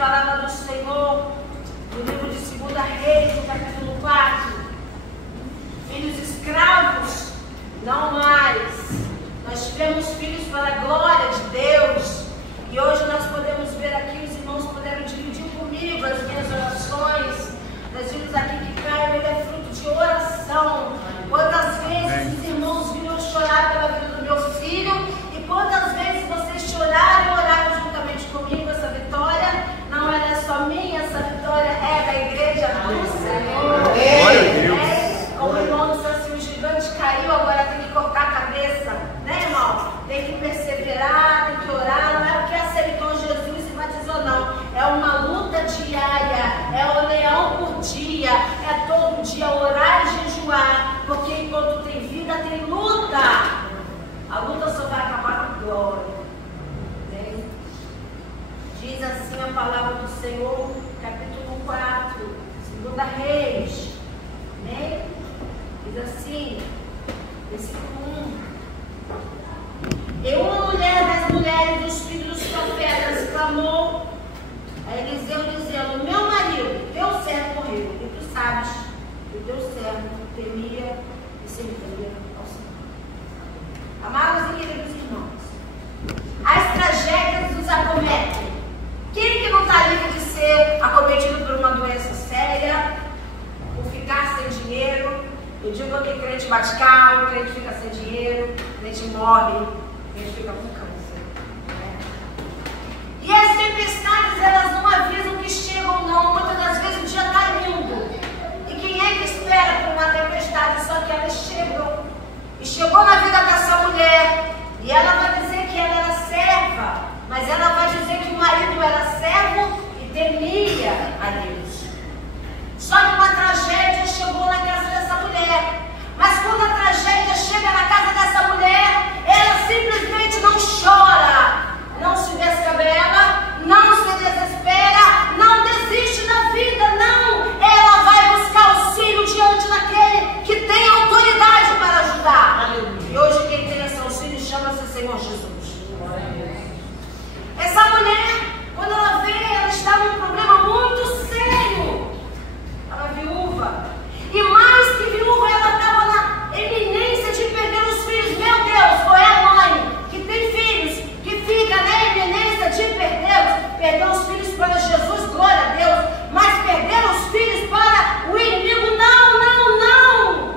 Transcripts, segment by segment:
palavra do Senhor, no livro de 2 Reis, no capítulo 4. Filhos escravos, não mais. Nós tivemos filhos para a glória de Deus. E hoje nós podemos ver aqui, os irmãos puderam dividir comigo as minhas orações. Nós vimos aqui que Caio, ele é fruto de oração. Quantas vezes os irmãos viram chorar pela vida do meu filho, e quantas vezes vocês choraram e oraram juntamente comigo. Essa vitória não é só minha, essa vitória é da igreja do Senhor. Glória a Deus. Como o irmão disse assim, o gigante caiu, agora tem que cortar a cabeça, né, irmão? Tem que perseverar, tem que orar. Não é o que aceitou Jesus e batizou, não. É uma luta diária, é o leão por dia, é todo dia orar e jejuar, porque enquanto tem vida, tem luta. A luta só vai acabar com glória. Né? Diz assim a palavra do Senhor, capítulo 4, 2 Reis. Né? Diz assim, versículo 1. E uma mulher das mulheres dos filhos dos profetas clamou a Eliseu, dizendo: meu marido, teu servo morreu, e tu sabes que o teu servo temia e servia ao Senhor. Amados e queridos irmãos, as tragédias nos acometem. Quem que não está livre de ser acometido por uma doença séria, por ficar sem dinheiro? Eu digo que crente bate carro, crente fica sem dinheiro, crente morre, crente fica com câncer. Né? E as tempestades, elas não avisam que chegam, não. Muitas das vezes o dia está lindo. E quem é que espera por uma tempestade? Só que elas chegam. E chegou na vida dessa mulher. E ela vai dizer que ela era serva. Mas ela vai dizer que o marido era servo e temia a Deus. Só que uma tragédia chegou na casa dessa mulher. Mas quando a tragédia chega na casa dessa mulher, ela simplesmente não chora, não se descabela, não se desespera, não desiste da vida, não. Ela vai buscar auxílio diante daquele que tem autoridade para ajudar. E hoje quem tem esse auxílio chama-se Senhor Jesus. Essa mulher, quando ela vê, ela está num problema muito sério. Ela é viúva. E mais que viúva, ela estava na eminência de perder os filhos. Meu Deus, qual é a mãe que tem filhos, que fica na eminência de perder os filhos para Jesus, glória a Deus, mas perder os filhos para o inimigo, não, não, não.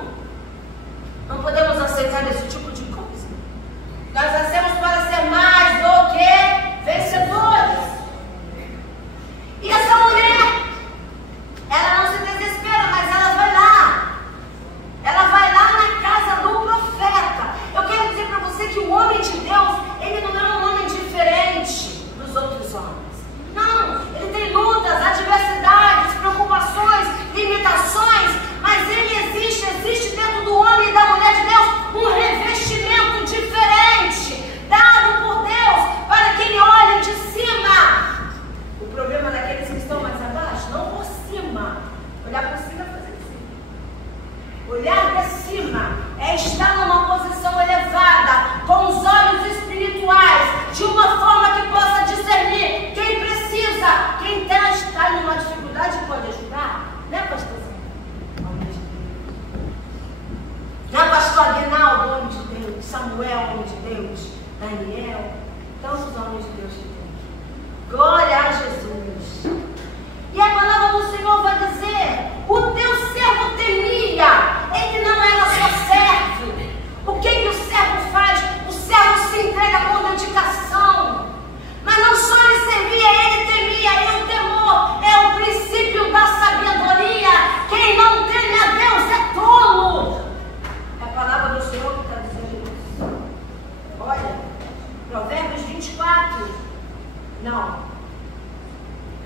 Não podemos aceitar esse tipo de coisa. Nós nascemos para ser mais do que vencedores. E essa mulher, ela não se desespera, mas ela vai lá. Ela vai lá na casa do profeta. Eu quero dizer para você que o homem de Deus, ele não é um homem diferente dos outros homens. Não, ele tem lutas, adversidades, preocupações, limitações, mas ele existe dentro do homem e da mulher de Deus um revestimento diferente, dado por Deus, para que ele olhe de cima. O problema daqueles que estão mais abaixo, não por cima. Olhar por cima é fazer assim. Olhar para cima é estar numa posição elevada, com os olhos espirituais, de uma forma que possa discernir quem precisa, quem está em uma dificuldade pode ajudar. Né, pastorzinho? Não é pastor Aguinaldo, homem de Deus, Samuel, homem de Deus, Daniel, tantos homens de Deus que tem. Glória a Jesus. E a palavra do Senhor vai dizer: o teu servo temia. Ele não era só servo. O que o servo faz? O servo se entrega com dedicação. Mas não só ele servia, ele temia. E o temor é o princípio da sabedoria. Quem não teme a Deus é tolo. É a palavra do Senhor que está dizendo isso. Olha, Provérbios 24. Não.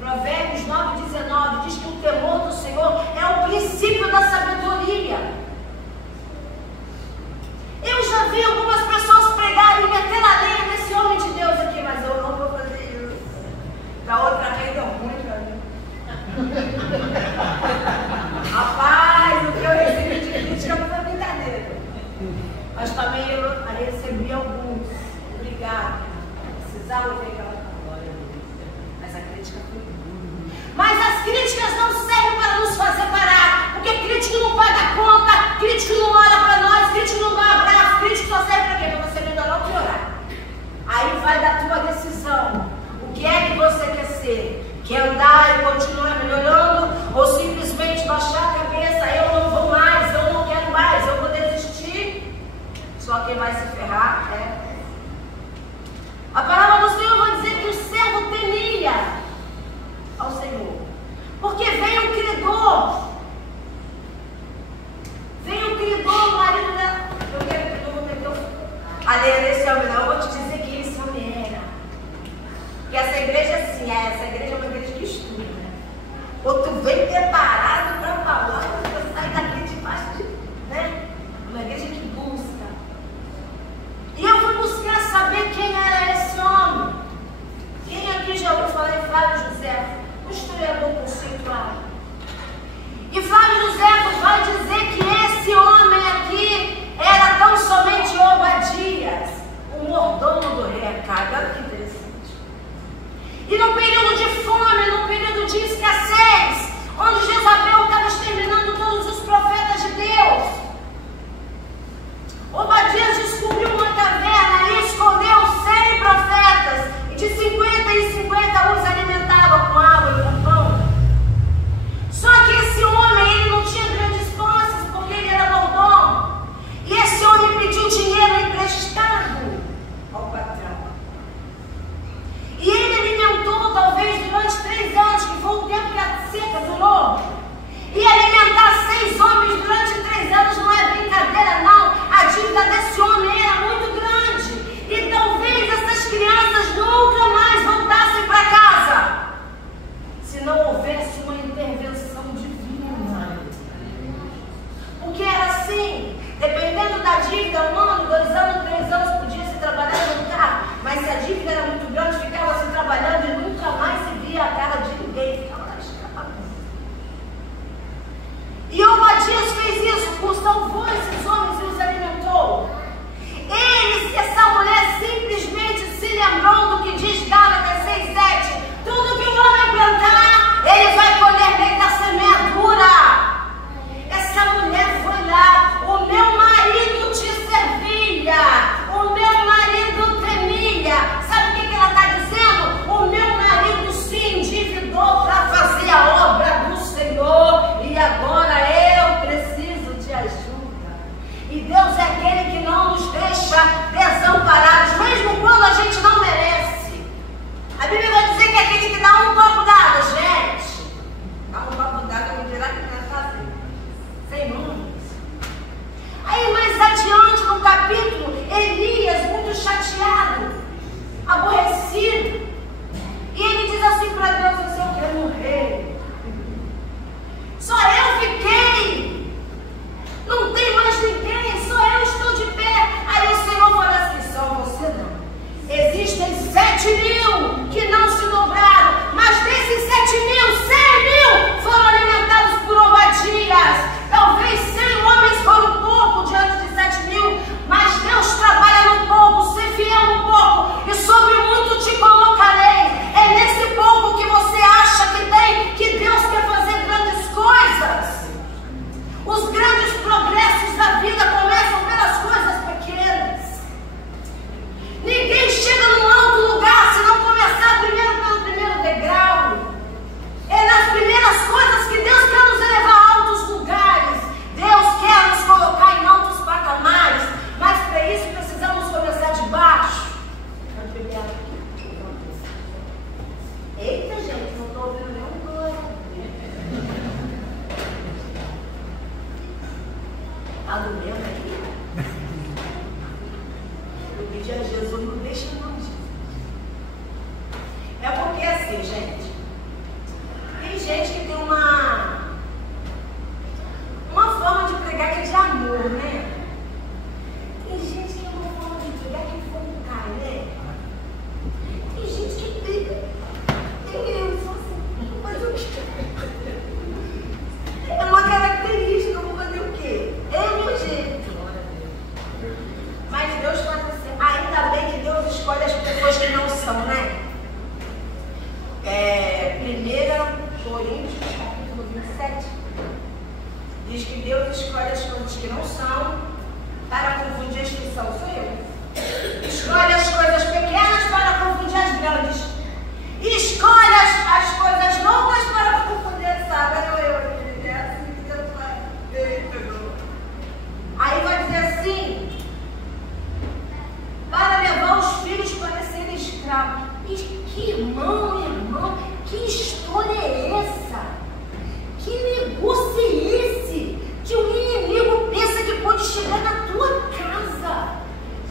Provérbios 9:19 diz que o temor do Senhor é o princípio da sabedoria. Eu já vi algumas pessoas pregarem e meter a lenha nesse homem de Deus aqui, mas eu não vou fazer isso. Da outra vez deu ruim pra mim. Rapaz, o que eu recebi de crítica não foi brincadeira. Mas também eu recebi alguns. Obrigada. Precisava pegar a glória. Mas a crítica foi igrejas não servem para nos fazer parar, porque crítico não paga conta, crítico não olha para nós, crítico não dá um abraço, crítico só serve para quê? Para você melhorar ou piorar. Aí vai da tua decisão. O que é que você quer ser? Quer andar e continuar melhorando? Ou simplesmente baixar a cabeça? Eu não vou mais, eu não quero mais, eu vou desistir? Só quem vai se ferrar é. A palavra do Senhor vai dizer que o servo temia ao Senhor, porque veio o credor, o marido dela. Eu vou meter a ler nesse homem, não. Eu vou te dizer quem esse homem era. Porque essa igreja é assim, essa igreja é uma igreja que estuda, né? Ou tu vem preparado para falar, você sai daqui debaixo de, né? Uma igreja que busca. E eu fui buscar saber quem era esse homem. Quem aqui já ouviu falar em Flávio José, o historiador conceituado? E Flávio José vai dizer que esse homem aqui era tão somente Obadias, o mordomo do rei Acabe. Olha que interessante. E no período de fome, no período de escassez, onde Jezabel estava exterminando todos os profetas de Deus, Obadias descobriu uma caverna e escondeu 100 profetas, e de 50 em 50 os alimentava com água e com pão. Só que esse homem, ele não tinha grandes posses, porque ele era mordomo. E esse homem pediu dinheiro emprestado ao patrão. E ele alimentou, talvez, durante 3 anos, que foi o tempo que a seca durou. E alimentar 6 homens durante 3 anos não é brincadeira, não. A dívida desse homem era muito grande. E talvez essas crianças nunca mais voltassem para casa, se não houvesse uma intervenção divina. Porque era assim, dependendo da dívida, 1 ano, 2 anos, 3 anos, podia se trabalhar no lugar. Mas se a dívida era muito grande, ficava se trabalhando e nunca mais se via a cara de ninguém. Ficava lá escapando. E Obadias fez isso, salvou esses homens e os alimentou. Essa mulher simplesmente se lembrou do que diz Gálatas 6:7. Tudo que o homem plantar, ele vai colher meio da semeadura. Essa mulher foi lá. O meu marido te servia, o meu marido temia. Sabe o que ela está dizendo? O meu marido se endividou para fazer a obra do Senhor, e agora eu preciso de ajuda. E Deus é aquele que não nos deixa desamparados, mesmo quando a gente não merece. A Bíblia vai dizer que é aquele que dá um copo d'água, gente. Dá um copo d'água, me dirá que não é fazer. Sem números. Aí mais adiante no capítulo, Elias, muito chateado, aborrecido. E ele diz assim para Deus: eu quero morrer. Só eu fiquei. Não tem mais ninguém, só eu estou de pé. Aí o Senhor fala assim: só você não. Existem 7.000 que não se dobraram, mas desses 7.000, 100.000 foram alimentados por Obadias. Talvez 100 homens foram pouco diante de 7.000, mas Deus trabalha no pouco, ser fiel no pouco, e sobre muito te colocarei. É nesse pouco que você acha que tem, que Deus quer fazer grandes coisas. Os grandes progressos da vida começam pelas coisas pequenas. Ninguém chega num alto lugar se não começar primeiro pelo primeiro degrau. É nas primeiras coisas que Deus quer nos elevar a altos lugares. Deus quer nos colocar em altos patamares, mas para isso precisamos começar de baixo. Eita, gente, não estou ouvindo nenhum glória. Está doendo aqui? Eu pedi a Jesus, não deixa não, Jesus. É porque assim, gente, tem gente que tem uma forma de pregar que é de amor, né? Tem gente que tem uma forma de pregar que é vontade, né? Tem gente que briga. Eu sou assim, mas o quê? É uma característica, eu vou fazer o quê? É o meu jeito. Mas Deus faz assim. Ainda bem que Deus escolhe as pessoas que não são, né? 1 Coríntios 27, diz que Deus escolhe as coisas que não são para confundir as que são. Sou eu. Escolhe as coisas pequenas para confundir as grandes. Escolhe as coisas loucas para confundir, sabe? Aí vai dizer assim, para levar os filhos para serem escravos. E que irmão, que história é essa? Que negócio é esse? Que o inimigo pensa que pode chegar na tua casa,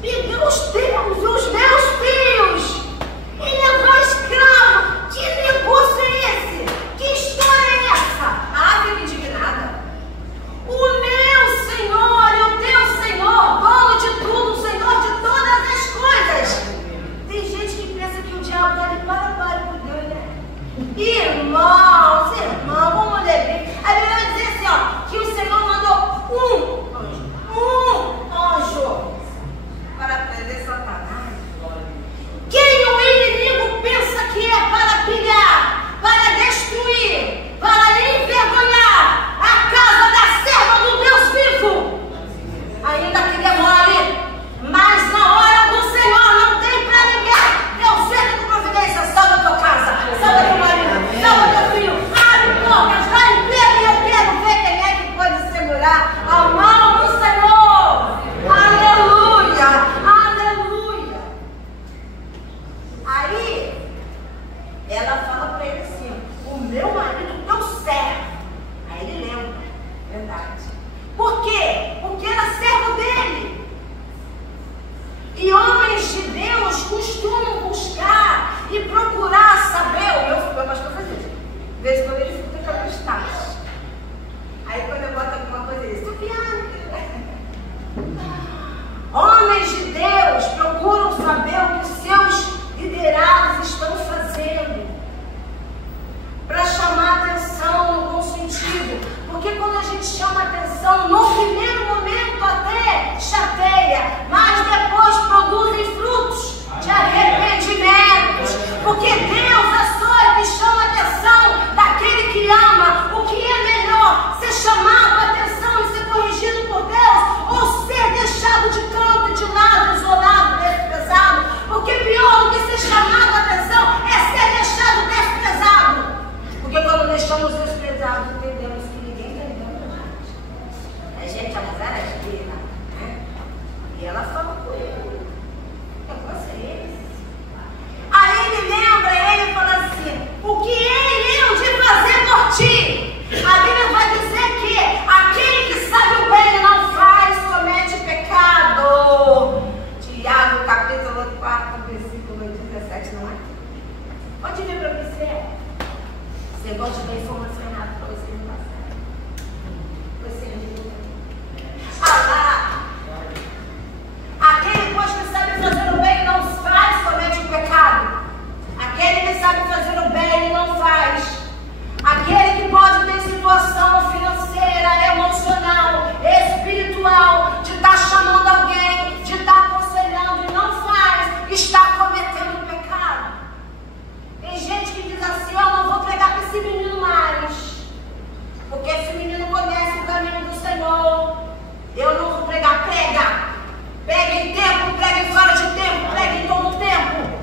pegar os teus e os meus filhos e levar escravo. Que negócio é esse? Que história é essa? Ah, fica indignada. O meu Senhor e o teu Senhor, dono de tudo, Senhor de todas as coisas. Tem gente que pensa que o diabo está ali para por Deus, né? Irmãos, vamos ler bem. A Bíblia vai dizer assim, ó, que o Senhor mandou um anjo para prender Satanás. Quem o inimigo pensa que é para pilhar, para destruir, para envergonhar a casa da serva do Deus vivo, ainda que demore, mas na hora do Senhor não tem para ninguém. Deus sempre com providência, salva a tua casa, salva teu marido, salva teu filho, abre portas, dá emprego, e eu quero ver quem é que pode segurar a mão do Senhor. Aleluia, aleluia. Aí ela fala para ele assim, o meu marido teu servo. Aí ele lembra, verdade. Por quê? Porque era servo dele. E homens de Deus costumam buscar e procurar saber. O meu pastor faz isso. De vez em quando ele fica com aqueles tachos. Aí quando eu boto alguma coisa, ele diz, homens de Deus procuram saber o que seus liderados estão fazendo, para chamar atenção no bom sentido. Porque quando a gente chama atenção, no primeiro momento até chateia, mas depois produzem frutos de arrependimentos. Porque Deus é só que chama atenção daquele que ama. O que é melhor, ser chamado a atenção e ser corrigido por Deus, ou ser deixado de canto, de lado, isolado, desprezado? Porque pior do que ser chamado a atenção é ser deixado desprezado. Porque quando deixamos desprezados, entendemos que ninguém entendeu a gente. A gente é uma zaradeira, né? E ela fala com ele. Que negócio é esse? Aí ele lembra, ele fala assim, o que ele heu de fazer por ti? A Bíblia vai dizer que aquele que sabe o bem e não faz, comete pecado. Tiago, capítulo 4, versículo 17, não é? Pode ver para você. Você gosta de dar informação errada para você não passar. Você aquele pois que sabe fazer o bem e não faz, comete o pecado. Aquele que sabe fazer o bem e não faz. Aquele que pode ter situação financeira, emocional, espiritual, de estar chamando alguém, de estar aconselhando e não faz, está cometendo pecado. Tem gente que diz assim, eu não vou pregar para esse menino mais, porque esse menino conhece o caminho do Senhor. Eu não vou pregar, prega. Prega em tempo, prega em fora de tempo, prega em todo tempo.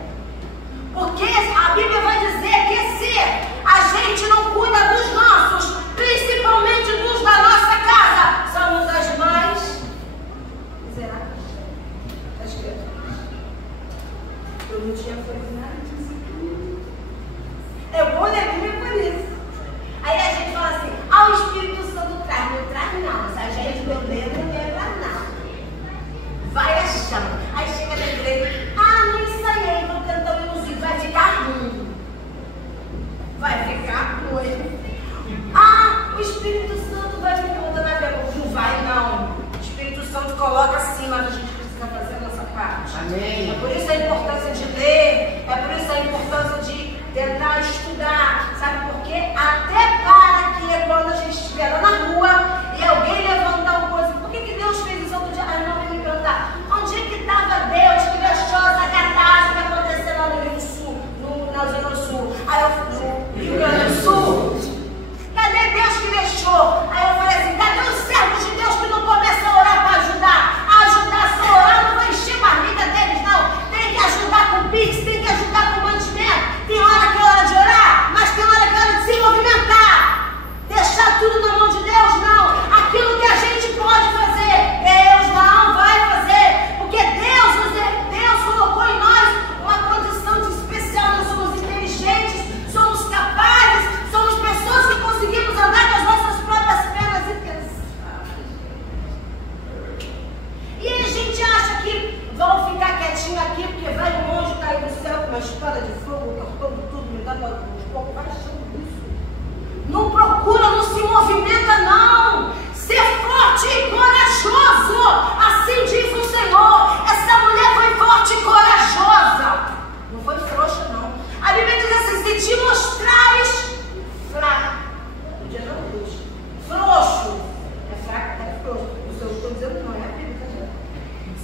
Porque a Bíblia vai dizer que se a gente não cuida dos nossos, principalmente dos da nossa casa, somos as mais miseráveis das criaturas. Eu não tinha feito nada disso. Eu vou ler a Bíblia por isso. Aí a gente fala assim, o Espírito Santo traz, não traz não. Se a gente não lê, não lembra nada. Vai achando. Aí chega na igreja, não ensaiei, vou tentar induzir, vai ficar ruim. Vai ficar ruim. O Espírito Santo vai me mudar na vida. Não vai não. O Espírito Santo coloca assim, mas a gente precisa fazer a nossa parte. Amém. É por isso a importância de ler, é por isso a importância de tentar estudar, sabe por quê? Até para que quando a gente estiver lá na rua e alguém levantar uma coisa, por que Deus fez isso outro dia? Não vai me perguntar, onde é que estava Deus que deixou essa catástrofe acontecer lá no Rio do Sul, na Zona Sul? Aí eu fui no Rio Grande do Sul. Cadê Deus vai achando isso. Não procura, não se movimenta, não. Ser forte e corajoso. Assim diz o Senhor. Essa mulher foi forte e corajosa. Não foi frouxa, não. A Bíblia diz assim: se te mostrares fraco, podia não frouxo. Frouxo. É fraco, é frouxo. O Senhor estou dizendo não, é a Bíblia, tá dizendo.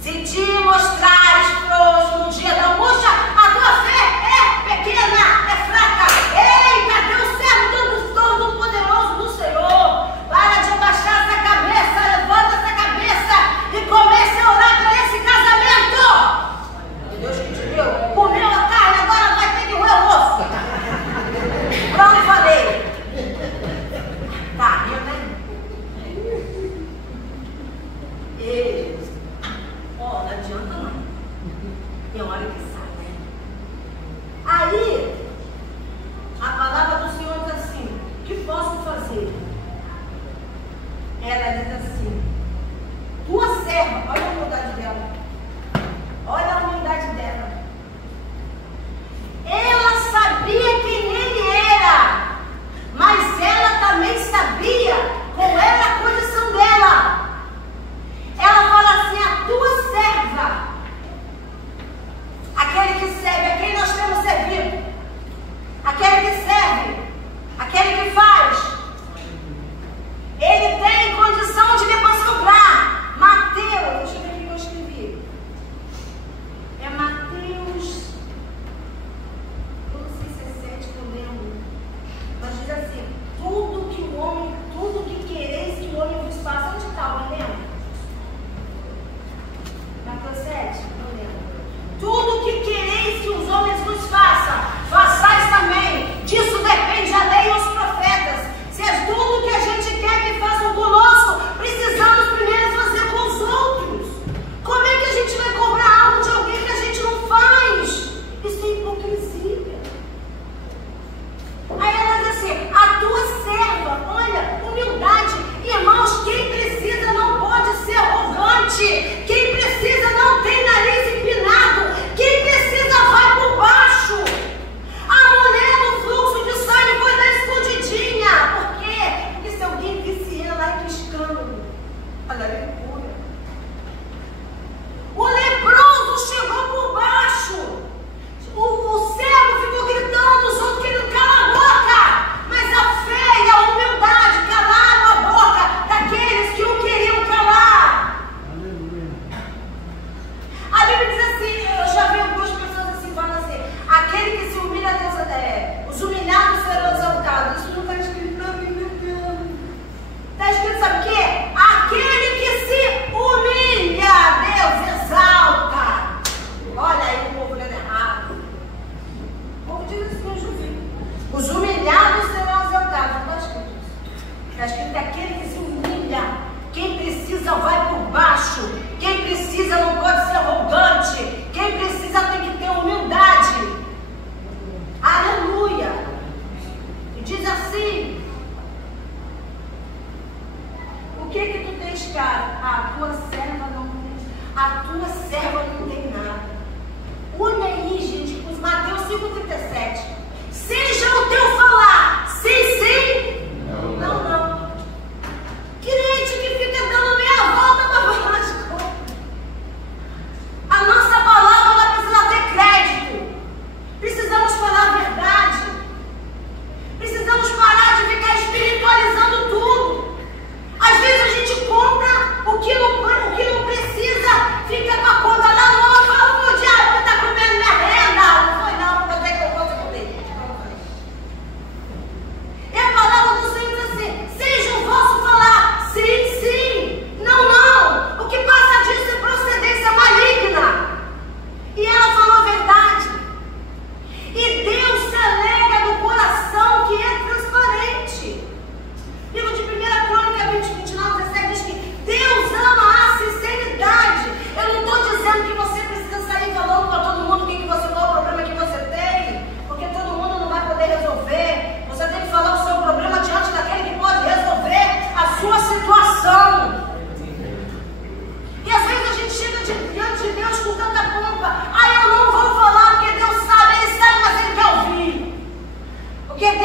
Se te mostrares frouxo no dia da angústia, a tua fé é pequena, é fraca. Ei, cadê o servo todo poderoso do Senhor? Para de abaixar essa cabeça, levanta essa cabeça e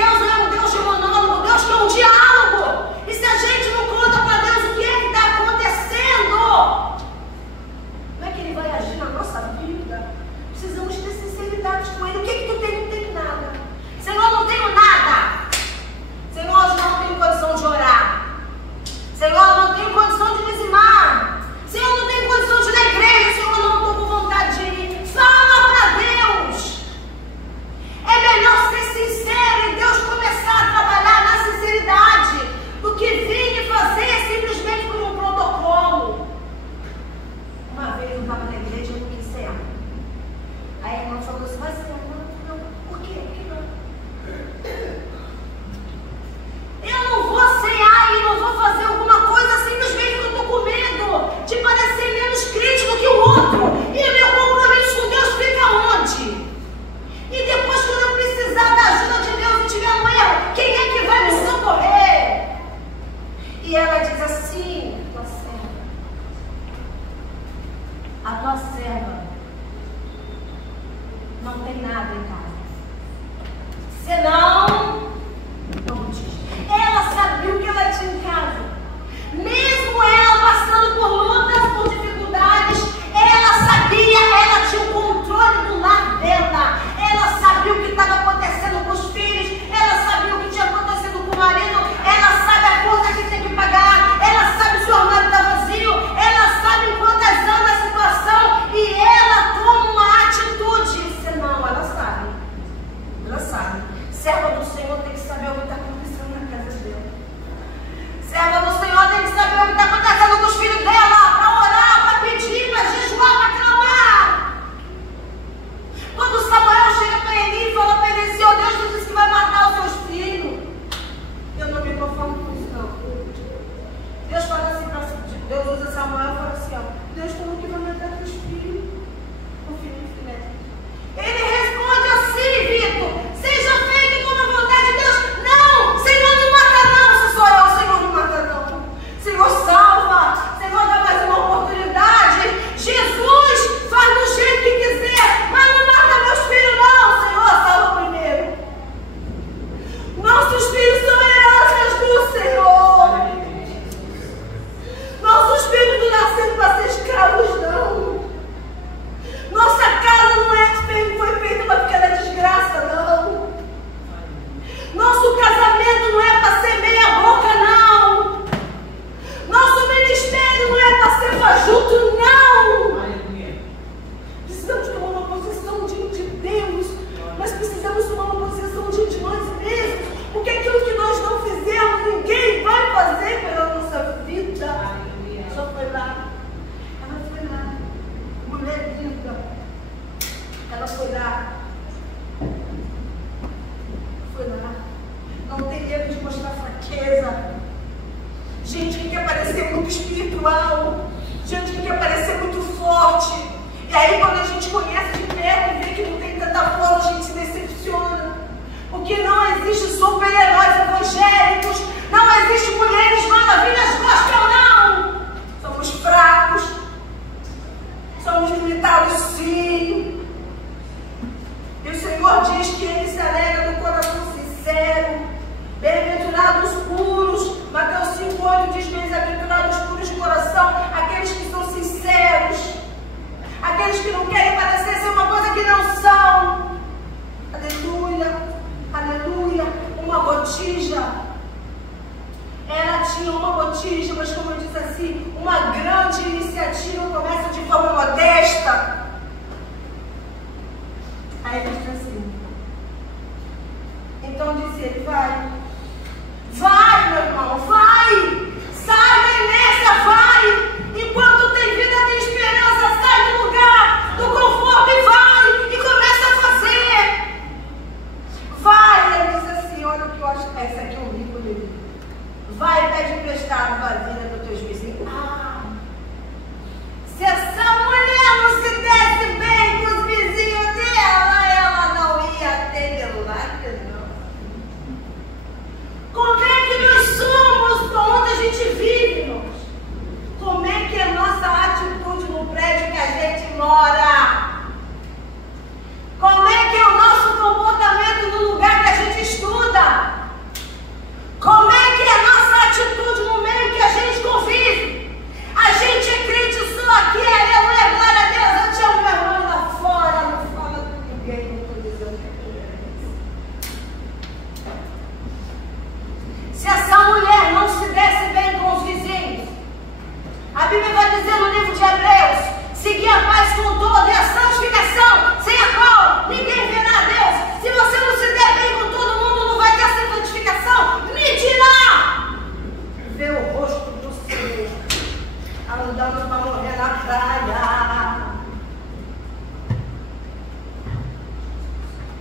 Deus não é um Deus de monólogo, Deus quer um diálogo. E se a gente não conta para Deus o que é que está acontecendo, como é que Ele vai agir na nossa vida? Precisamos ter sinceridade com Ele. O que que tu tem? Não tenho nada. Senhor, não tenho nada. Senhor, hoje não tenho condição de orar. Senhor, não tenho condição de dizimar. Senhor, não tenho condição de ir na igreja. Senhor, não estou com vontade de ir. Fala para Deus. É melhor ser sincero e Deus começar a trabalhar na sinceridade do que vir e fazer simplesmente por um protocolo. Uma vez eu estava na igreja e eu não quis cear. Aí a irmã falou assim, vai cear? Não. Por quê? Por que não? Eu não vou cear e não vou fazer alguma coisa simplesmente porque eu estou com medo de parecer menos crente do que o outro. E o meu compromisso com Deus fica onde? E depois, quando eu precisar da ajuda de Deus e tiver um erro, quem é que vai me socorrer? E ela diz assim, tua serva, a tua serva não tem nada em casa. Senão, como diz, ela sabia o que ela tinha em casa. Mesmo ela passando por lutas, por dificuldades, ela sabia, ela tinha o controle do lar dela. Ela sabia o que estava acontecendo com os filhos, ela sabia o que tinha acontecido com o marido, ela sabe a conta que tem que pagar, ela sabe se o armário está vazio, ela sabe em quantas anos a situação e ela toma uma atitude. Senão, ela sabe. Ela sabe. Serva do Senhor tem que saber o que está acontecendo na casa dela. Serva do Senhor tem que saber o que está acontecendo com os filhos dela, para orar, para pedir, para jejuar, para clamar. Quando Samuel chega para Eli e fala para ele, Senhor, Deus nos disse que vai matar os seus filhos. Eu não me conformo com isso, não. Deus fala assim, Deus usa Samuel e fala assim, ó, Deus falou que vai matar teus filhos. O filho e filé. Ele responde assim, Vitor, seja feito como a vontade de Deus. Não, Senhor, não mata não, se sou eu, Senhor, não mata não. Senhor, salva, Senhor, dá mais uma oportunidade. Jesus faz do jeito que quiser, mas não mata meus filhos não, Senhor, salva primeiro. Nossos filhos são heranças do Senhor. Nossos filhos não nasceram para ser escravos, não. Nossa casa não foi feita para ficar na desgraça, não. Nosso casamento não é para ser meia boca, não. Nosso ministério não é para ser fajuto, não. Precisamos tomar uma posição diante de Deus, mas precisamos tomar uma posição diante de nós mesmos, porque aquilo que nós não fizemos, ninguém vai fazer pela nossa vida. Só foi lá. Ela foi lá. Mulher linda. Ela foi lá. Foi lá. Não tem medo de mostrar fraqueza. Gente que quer parecer muito espiritual. Gente que quer parecer muito forte. E aí quando a gente conhece de perto e vê que não tem tanta força, a gente se decepciona. Porque não existe super-heróis evangélicos. Não existe mulheres maravilhas gospel, não. Somos fracos. Somos limitados, sim. E o Senhor diz que Ele se alegra do coração sincero. Bem-aventurados os puros. Mateus 5,8 diz: bem-aventurados os puros de coração, aqueles que são sinceros, aqueles que não querem parecer ser uma coisa que não são. Aleluia, aleluia. Uma botija. Ela tinha uma botija, mas como eu disse assim, uma grande iniciativa começa de forma modesta. Aí ele diz assim. Então disse ele, vai. Vai, meu irmão, vai. Sai da inércia, vai. Enquanto tem vida, tem esperança, sai do lugar do conforto e vai. E começa a fazer. Vai, ele diz assim, olha o que eu acho. Esse aqui é um rico livro. Vai e pede emprestado vasilha dos teus vizinhos. Se essa mulher não se desse bem com os vizinhos dela, ela não ia ter milagre, não. Como é que nós somos onde a gente vive, irmãos? Como é que é a nossa atitude no prédio que a gente mora? Como é que é o nosso comportamento no lugar que a gente estuda? com todo, é a santificação, sem a qual ninguém verá a Deus. Se você não se der bem com todo mundo, não vai ter essa santificação. Me dirá ver o rosto do Senhor andando para morrer na praia.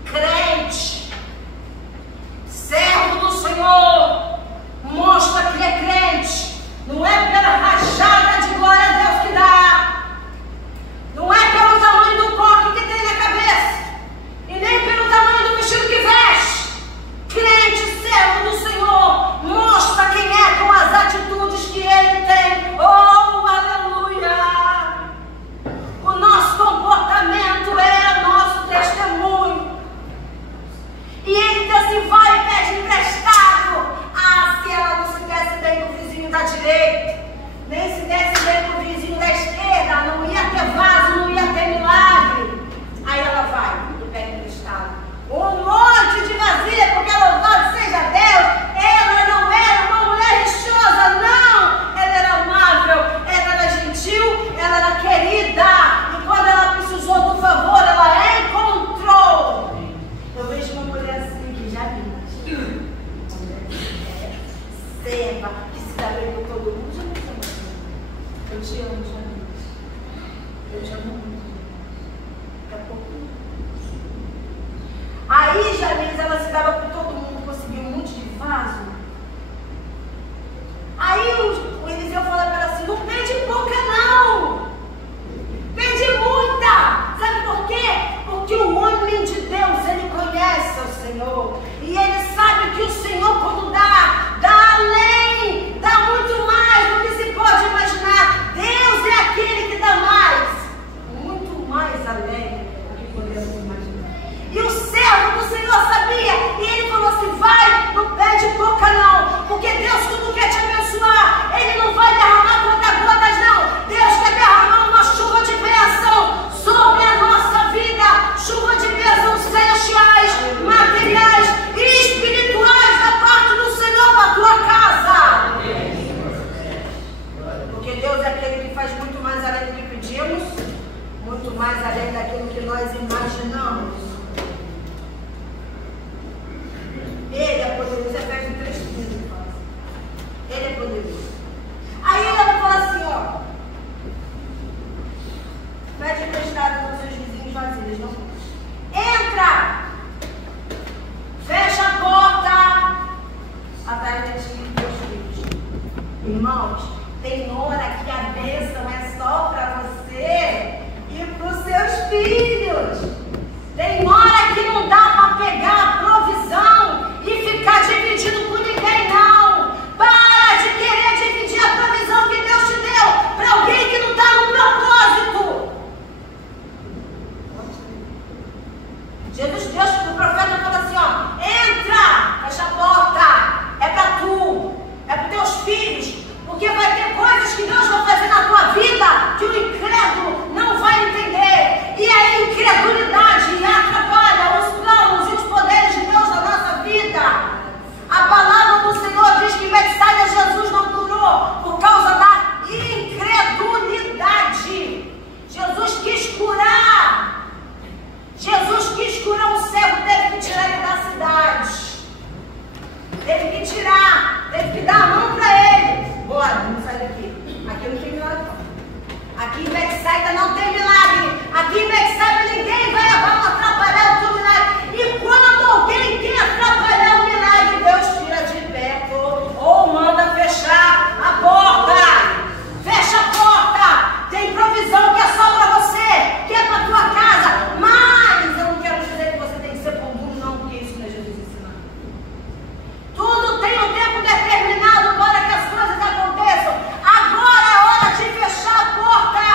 Crente, servo do Senhor, mostra que é crente. Não é pela rajada de glória a Deus que dá, não é pelo tamanho do coque que tem na cabeça, e nem pelo tamanho do vestido que veste. Crente, servo do Senhor, mostra quem é com as atitudes que ele tem. Oh, aleluia! O nosso comportamento é nosso testemunho. E ele diz assim: vai e pede emprestado. Ah, se ela não se desse bem com o vizinho da direita, nem se desse bem com o vizinho da esquerda, não ia ter vaso, não ia ter milagre. Aí ela vai e pede emprestado um monte de vasilha, porque louvado seja Deus, ela não era uma mulher rixosa, não. Ela era amável, ela era gentil, ela era querida. E quando ela precisou do favor, ela encontrou. Eu vejo uma mulher assim que já vi. Serva, que se dá bem com todo mundo. Já me chama. Eu te amo, Janine. Eu te amo muito. Daqui a pouco. Aí, Janine, ela se dava com todo mundo, conseguiu um monte de vaso. Aí o Eliseu fala para ela assim: não pede pouca, não. Pede muita. Sabe por quê? Porque o homem de Deus, ele conhece o Senhor. E ele sabe que o Senhor, quando dá além, dá muito mais do que se pode imaginar. Deus é aquele que dá mais, muito mais além do que podemos imaginar. E o servo do Senhor sabia, e ele falou assim: vai, não pede pouca não, porque Deus, quando quer te abençoar, ele não vai derramar conta-gotas não. Deus quer derramar uma chuva de bênção sobre a nossa vida, chuva de bênçãos celestiais, materiais e espirituais da parte do Senhor para a tua casa. Porque Deus é aquele que faz muito mais além do que pedimos, muito mais além daquilo que nós imaginamos. Ele é poderoso. Efésios 3:15 fala assim. Ele é poderoso. Aí ela vai falar assim, ó: pede emprestado nos seus vizinhos vazios, não? Entra, fecha a porta atrás de ti e teus filhos. Irmãos, tem hora que a bênção é só para você e para os seus filhos. Tem hora que não dá para pegar a provisão e ficar dividindo com ninguém, não. Para de querer dividir a provisão que Deus te deu para alguém que não está no propósito. Deus, o profeta fala assim, ó: entra, fecha a porta, é para tu, é para teus filhos, porque vai ter coisas que Deus vai fazer na tua vida que o incrédulo não vai entender, e a incredulidade atrapalha os planos e os poderes de Deus na nossa vida. A palavra do Senhor diz que Betsaida Jesus não curou por causa da incredulidade. Jesus quis curar. Jesus quis curar um cego, teve que tirar ele da cidade. Teve que tirar, teve que dar a mão para ele. Bora, vamos sair daqui. Aqui não tem milagre. Aqui em Betsaida não tem milagre. Aqui em Betsaida ninguém vai atrapalhar o teu milagre. E quando alguém quer atrapalhar o milagre, Deus tira de perto ou manda fechar a porta. Fecha a porta. Tem provisão que é só para você, que é para tua casa. Mas eu não quero dizer que você tem que ser pão duro, não, porque isso não é Jesus ensinando. Tudo tem um tempo determinado para que as coisas aconteçam. Agora é hora de fechar a porta.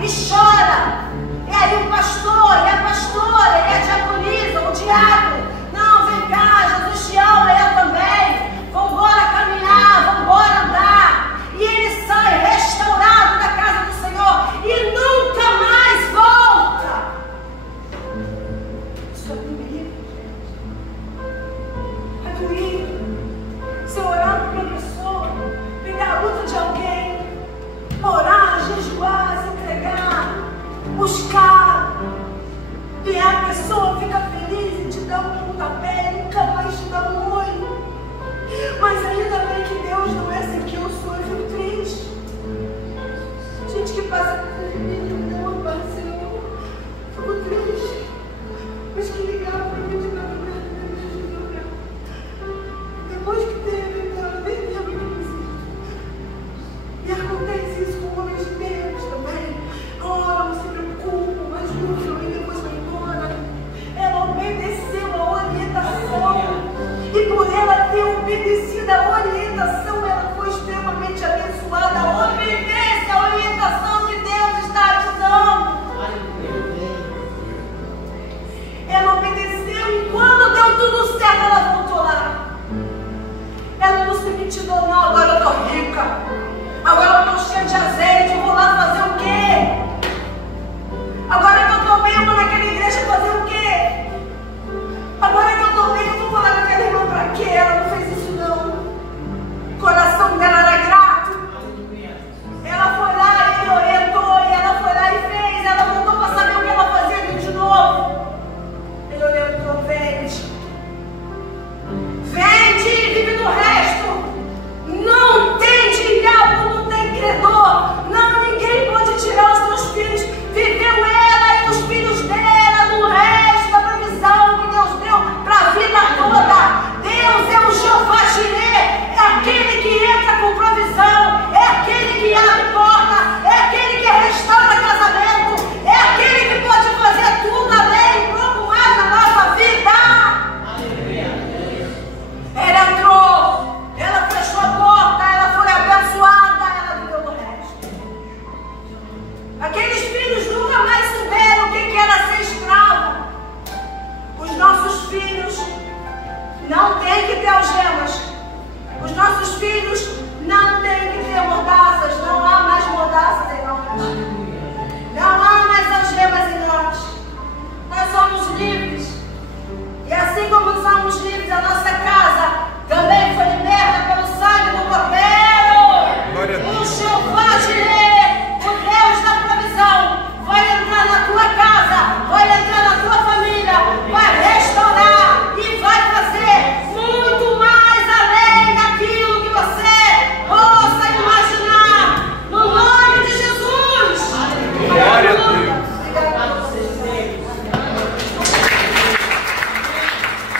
e chora. E aí o pastor, e a pastora, e a diaconisa, o diácono,